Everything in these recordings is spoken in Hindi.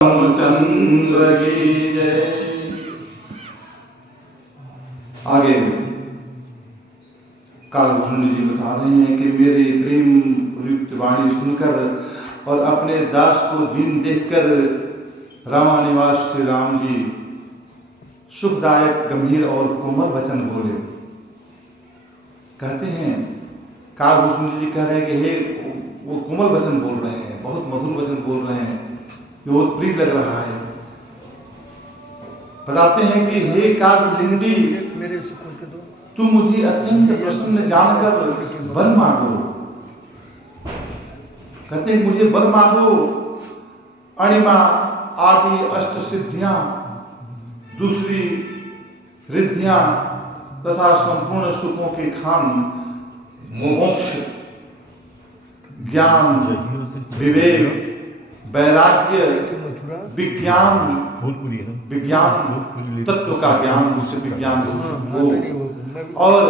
रामचंद्र की जय। आगे कालभूषण जी बता रहे हैं कि मेरे प्रेम युक्त वाणी सुनकर और अपने दास को दीन देखकर रामानिवास श्री राम जी सुखदायक गंभीर और कोमल वचन बोले। कहते हैं कालभूषण जी कह रहे हैं कि हे वो कोमल वचन बोल रहे हैं, बहुत मधुर वचन बोल रहे हैं, जो बहुत प्रिय लग रहा है। बताते हैं कि हे कालभूषण जी, तुम मुझे अत्यंत प्रसन्न जानकर वर मांगो। कहते हैं मुझे वर मांगो, अणिमा आदि अष्ट सिद्धियां, दूसरी रिद्धियां तथा संपूर्ण सुखों के खान मोक्ष, ज्ञान, विवेक, वैराग्य, विज्ञान तत्व का ज्ञान, जिससे विज्ञान हो, और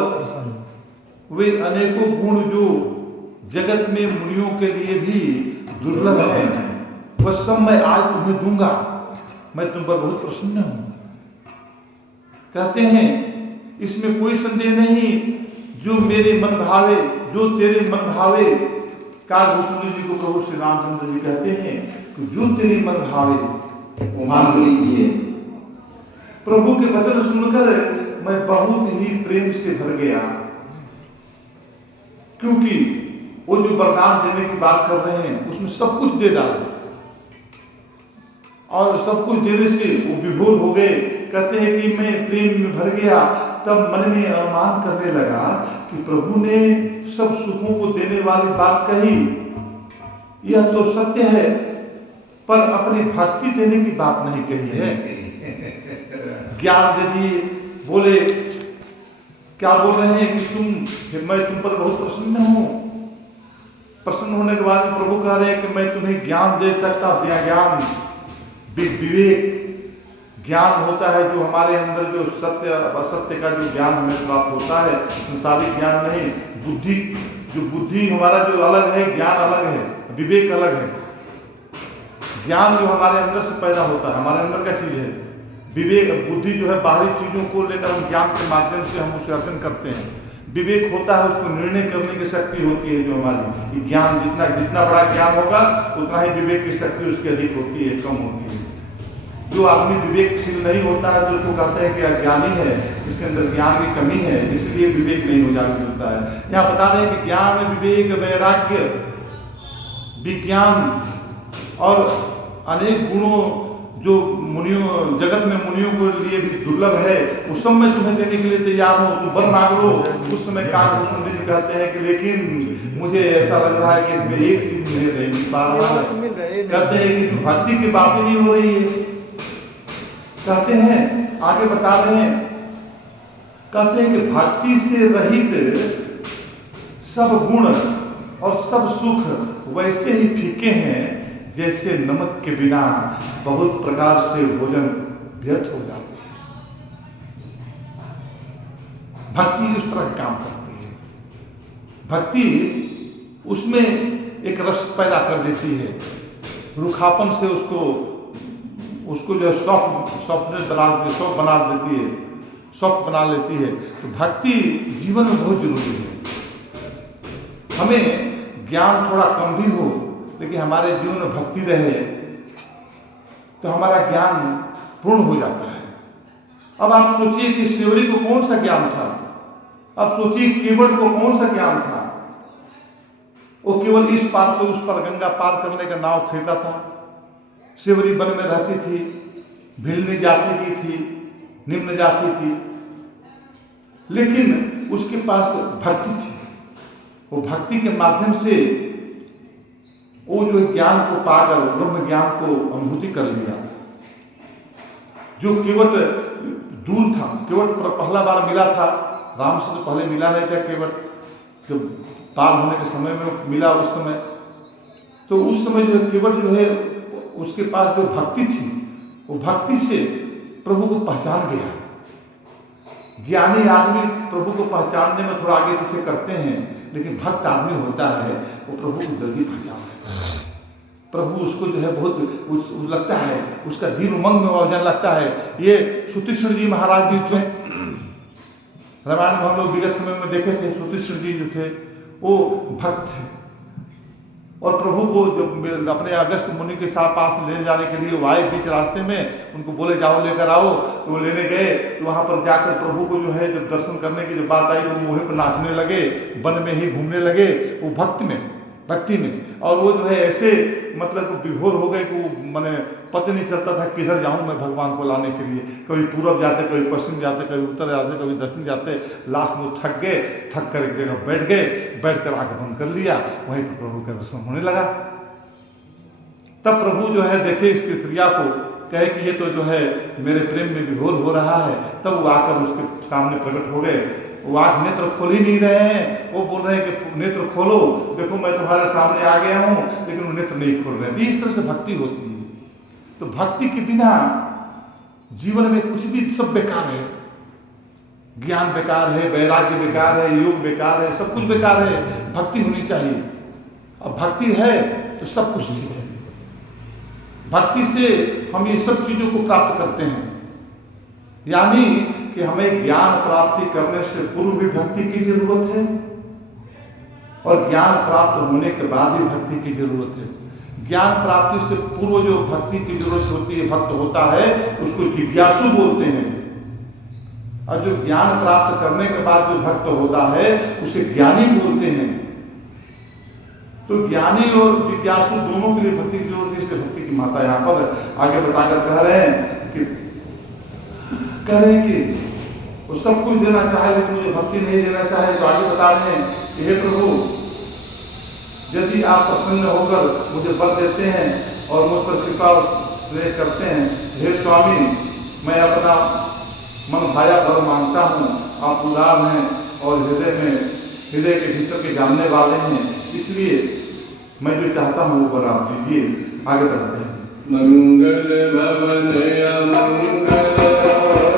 वे अनेकों गुण जो जगत में मुनियों के लिए भी दुर्लभ है, वह सब मैं आज तुम्हें दूंगा। मैं तुम पर बहुत प्रसन्न हूं। कहते हैं इसमें कोई संदेह नहीं, जो मेरे मन भावे, जो तेरे मन भावे। कालभूषण जी को प्रभु श्री रामचंद्र जी कहते हैं कि जो तेरे मन भावे वो मान लीजिए। प्रभु के वचन सुनकर मैं बहुत ही प्रेम से भर गया, क्योंकि वो जो वरदान देने की बात कर रहे हैं उसमें सब कुछ दे डाले और सब कुछ देने से वो विभोर हो गए। कहते हैं कि मैं प्रेम में भर गया, तब मन में अनुमान करने लगा कि प्रभु ने सब सुखों को देने वाली बात कही, यह तो सत्य है, पर अपनी भक्ति देने की बात नहीं कही है। ज्ञान दे दिए, बोले क्या बोल रहे हैं कि मैं तुम पर बहुत प्रसन्न हूं। प्रसन्न होने के बाद प्रभु कह रहे हैं कि मैं तुम्हें ज्ञान दे सकता, ज्ञान विवेक ज्ञान होता है, जो हमारे अंदर जो सत्य असत्य का जो ज्ञान हमें प्राप्त होता है, संसारिक ज्ञान नहीं। बुद्धि, जो बुद्धि हमारा जो अलग है, ज्ञान अलग है, विवेक अलग है। ज्ञान जो हमारे अंदर से पैदा होता है, हमारे अंदर का चीज है। विवेक, बुद्धि जो है बाहरी चीजों को लेकर हम ज्ञान के माध्यम से हम उसे अर्जन करते हैं। विवेक होता है, उसको निर्णय करने की शक्ति होती है। जो हमारी ज्ञान, जितना बड़ा ज्ञान होगा उतना ही विवेक की शक्ति उसकी अधिक होती है, कम होती है। जो आदमी विवेकशील नहीं होता है तो उसको कहते हैं कि अज्ञानी है, इसके अंदर ज्ञान की कमी है, इसलिए विवेक नहीं हो जाता है। यहाँ बता रहे हैं कि ज्ञान, विवेक, वैराग्य, विज्ञान और अनेक गुणों जो मुनियों, जगत में मुनियों के लिए भी दुर्लभ है, उस सब में तुम्हें देने के लिए तैयार हो, तुम वर मांग लो। उस समय कालभूषण जी कहते हैं कि लेकिन मुझे ऐसा लग रहा है कि इसमें एक चीज मुझे नहीं मिल पा रहा है। कहते हैं कि इसमें भक्ति की बातें नहीं हो रही है। कहते हैं, आगे बता रहे हैं, कहते हैं कि भक्ति से रहित सब गुण और सब सुख वैसे ही फीके हैं जैसे नमक के बिना बहुत प्रकार से भोजन व्यर्थ हो जाते हैं। भक्ति उस तरह काम करती है। भक्ति उसमें एक रस पैदा कर देती है, रूखापन से उसको जो सॉफ्ट बना देती है, सॉफ्ट बना लेती है। तो भक्ति जीवन में बहुत जरूरी है। हमें ज्ञान थोड़ा कम भी हो, लेकिन हमारे जीवन में भक्ति रहे तो हमारा ज्ञान पूर्ण हो जाता है। अब आप सोचिए कि शिवरी को कौन सा ज्ञान था, अब सोचिए केवट को कौन सा ज्ञान था। वो केवल इस पार से उस पार गंगा पार करने का नाव खेता था। शिवरी वन में रहती थी, भिलनी जाति की थी, निम्न जाति थी, लेकिन उसके पास भक्ति थी। वो भक्ति के माध्यम से वो जो ज्ञान को पाकर ब्रह्म ज्ञान को अनुभूति कर लिया। जो केवट दूर था, केवट पहला बार मिला था, राम से तो पहले मिला नहीं था। केवट जब पार होने के समय में मिला, उस समय तो उस समय जो केवट जो है उसके पास जो भक्ति थी, वो भक्ति से प्रभु को पहचान गया। ज्ञानी आदमी प्रभु को पहचानने में थोड़ा आगे पीछे करते हैं, लेकिन भक्त आदमी होता है वो प्रभु को जल्दी पहचान लेता है। प्रभु उसको जो है बहुत लगता है, उसका दिल उमंग में वजन लगता है। ये सुतीक्षण जी महाराज जी थे, रामायण में हम लोग विगत समय में देखे थे। सुतीक्षण जी जो थे वो भक्त थे, और प्रभु को जब अपने अगस्त मुनि के साथ पास लेने जाने के लिए वो आए बीच रास्ते में, उनको बोले जाओ लेकर आओ, तो वो लेने गए। तो वहाँ पर जाकर प्रभु को जो है जब दर्शन करने की जब बात आई तो वो वहीं पर नाचने लगे, वन में ही घूमने लगे, वो भक्ति में। और वो जो है ऐसे मतलब विभोर हो गए कि वो मैंने पता नहीं चलता था किधर जाऊं मैं भगवान को लाने के लिए। कभी पूरब जाते, कभी पश्चिम जाते, कभी उत्तर जाते, कभी दक्षिण जाते। लास्ट में थक गए, थक कर एक जगह बैठ गए, बैठ कर आंख बंद कर लिया, वहीं पर प्रभु का दर्शन होने लगा। तब प्रभु जो है देखे इसकी क्रिया को, कहे कि ये तो जो है मेरे प्रेम में विभोर हो रहा है। तब वो आकर उसके सामने प्रकट हो गए। वो आँख नेत्र खोल ही नहीं रहे हैं, वो बोल रहे हैं कि नेत्र खोलो, देखो मैं तुम्हारे सामने आ गया हूँ, लेकिन वो नेत्र नहीं खोल रहे हैं। इस तरह से भक्ति होती है। तो भक्ति के बिना जीवन में कुछ भी सब बेकार है। ज्ञान बेकार है, वैराग्य बेकार है, योग बेकार है, सब कुछ बेकार है। भक्ति होनी चाहिए। अब भक्ति है तो सब कुछ ठीक है। भक्ति से हम ये सब चीजों को प्राप्त करते हैं। यानी कि हमें ज्ञान प्राप्ति करने से पूर्व भी भक्ति की जरूरत है, और ज्ञान प्राप्त होने के बाद भी भक्ति की जरूरत है। ज्ञान प्राप्ति से पूर्व जो भक्ति की जरूरत होती है, भक्त होता है, उसको जिज्ञासु बोलते हैं। और जो ज्ञान प्राप्त करने के बाद जो भक्त होता है उसे ज्ञानी बोलते हैं। तो ज्ञानी और जिज्ञासु दोनों के लिए भक्ति की जरूरत है। इसलिए भक्ति की माता यहाँ पर आगे बताकर कह रहे हैं कि वो सब कुछ देना चाहे लेकिन मुझे भक्ति नहीं देना चाहे। तो आगे बता रहे हैं कि हे प्रभु, यदि आप प्रसन्न होकर मुझे वर देते हैं और मुझ पर कृपा और स्नेह करते हैं, हे स्वामी, मैं अपना मन भाया भर मांगता हूँ। आप उदार हैं और हृदय के भीतर के जानने वाले हैं, इसलिए मैं जो चाहता हूँ वो वर आप दीजिए। आगे बढ़ते हैं। मंगल भवन अमंगल